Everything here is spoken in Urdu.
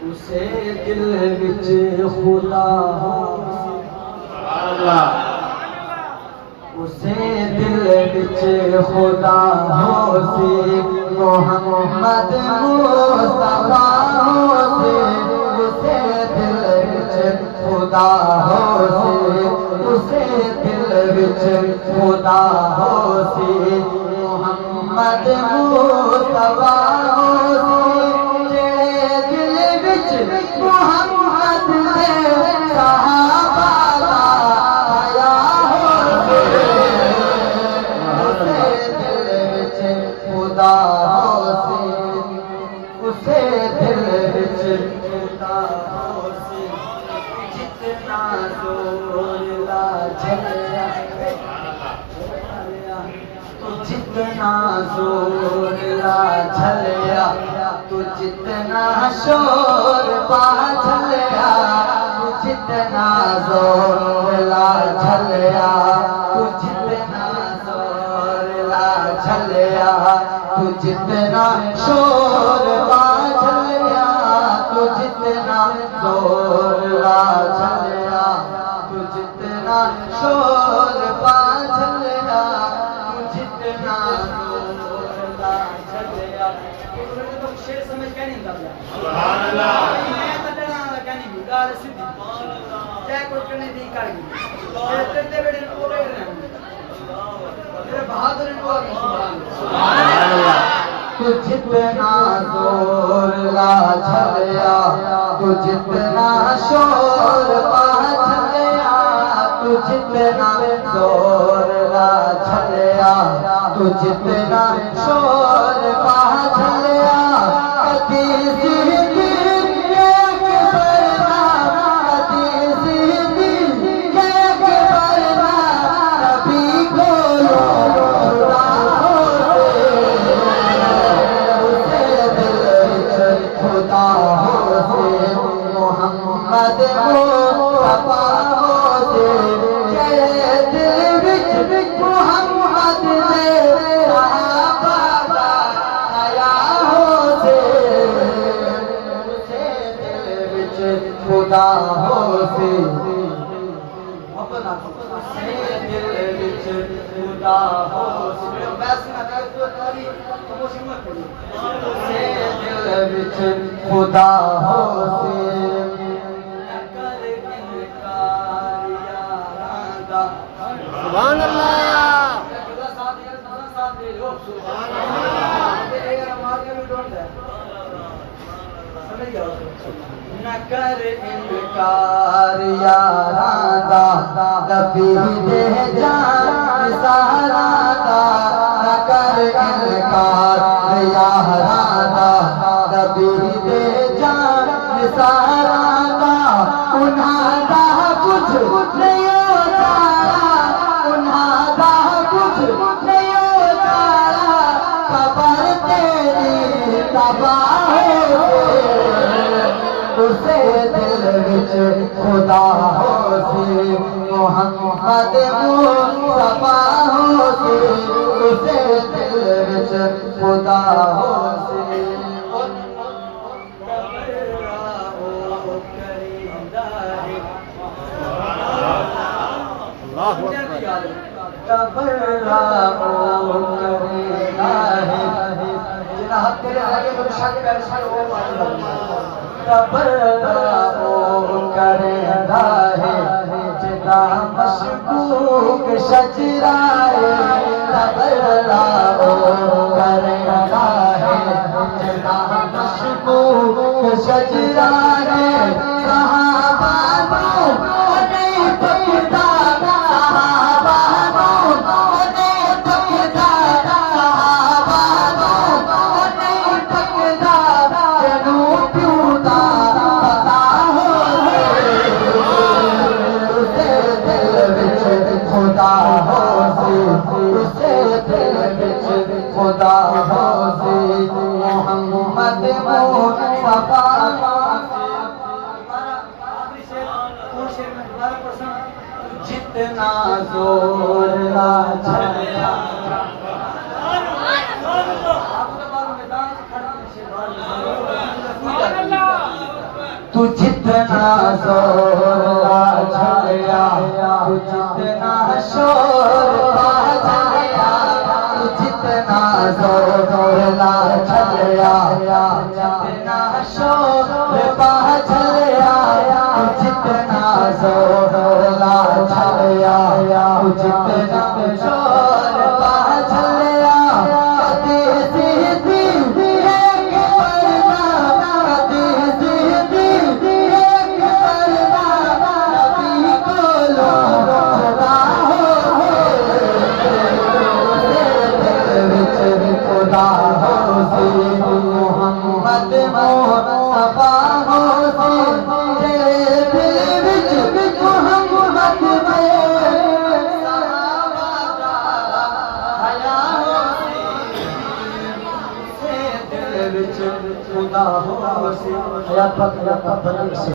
اسے دل وچ خدا اسے دل وچ خدا ہو سی محمد مصطفیٰ ہو سی اسے دل وچ خدا ہو سی اسے دل وچ خدا ہو سی محمد مصطفیٰ ہو سی جڑے دل وچ محمد دے صحابہ دا حیا ہو سی اسے دل وچ خدا ہو سی اسے دل وچ خدا ہو سی جتنا زور لا جھلیا تو جتنا زور لا جھلیا تو جتنا شور پا جھلیا تو جتنا زور لا جھلیا تو جتنا زور لا جھلیا تو جتنا شور پا جھلیا تو جتنا زور لا جھلیا تو جتنا شور پا جھلیا تو جتنا زور لا جھلیا شیر سمجھ کیا نہیں کرتا سبحان اللہ میں بتانا کیا نہیں گال سیدھی کیا کوئی کرنے دی کر گئی کرتے بیٹے کو بیٹھ رہے ہیں میرے بہادر کو سبحان اللہ تو جتنا زور لا جھلیا تو جتنا شور پا جھلیا تو جتنا زور لا جھلیا تو جتنا شور پا جھلیا کدی زندگی ایک برنا کدی زندگی ایک برنا نبی کو خدا ہو اسے دل وچ خدا ہو سی محمد مصطفیٰ ہو سی جڑے دل وچ محمد دے صحابہ دا حیا ہو سی اسے دل وچ خدا ہو سی اسے دل وچ خدا ہو سی اسے دل وچ خدا ہو سی کر انکار یاراں دا سبحان اللہ نہ کر انکار یاراں دا نبی دے جان ساراں دا نہ کر انکار یاراں دا نبی دے جان ساراں دا انہاں دا کچھ نہیں اتارا انہاں دا کچھ نہیں اتارا خبر تیری تباہ ہو اسے دل وچ خدا ہو سی محمد مصطفیٰ ہو سی اسے دل وچ خدا ہو سی اللہ اکبر تبرأوا کرینا ہے جنہ حق تیرے آگے مرشد پیر سر وہ معلوم تبرأوا کرینا ہے جنہ مشکوک شجرائے تبرأوا کرینا ہے جنہ مشکوک شجرائے صحابہ نہیں پکتا خدا ہو سی محمد جتنا زور لا جھلیا تو جتنا زور لا جھلیا تو جتنا شور لا جھلیا تو جتنا زور لا جھلیا جتنا شور لا جھلیا تو جتنا زور لا جھلیا تو جتنا شور لا جھلیا کدی سیدھی ایک پردہ کدی سیدھی ایک پردہ نبی کو لو جدا ہو خدا ہو سی محمد مصطفیٰ ہو سی تیرے دل وچ محمد میں صحابہ دا حیا ہو سی دل وچ خدا ہو سی یا پاک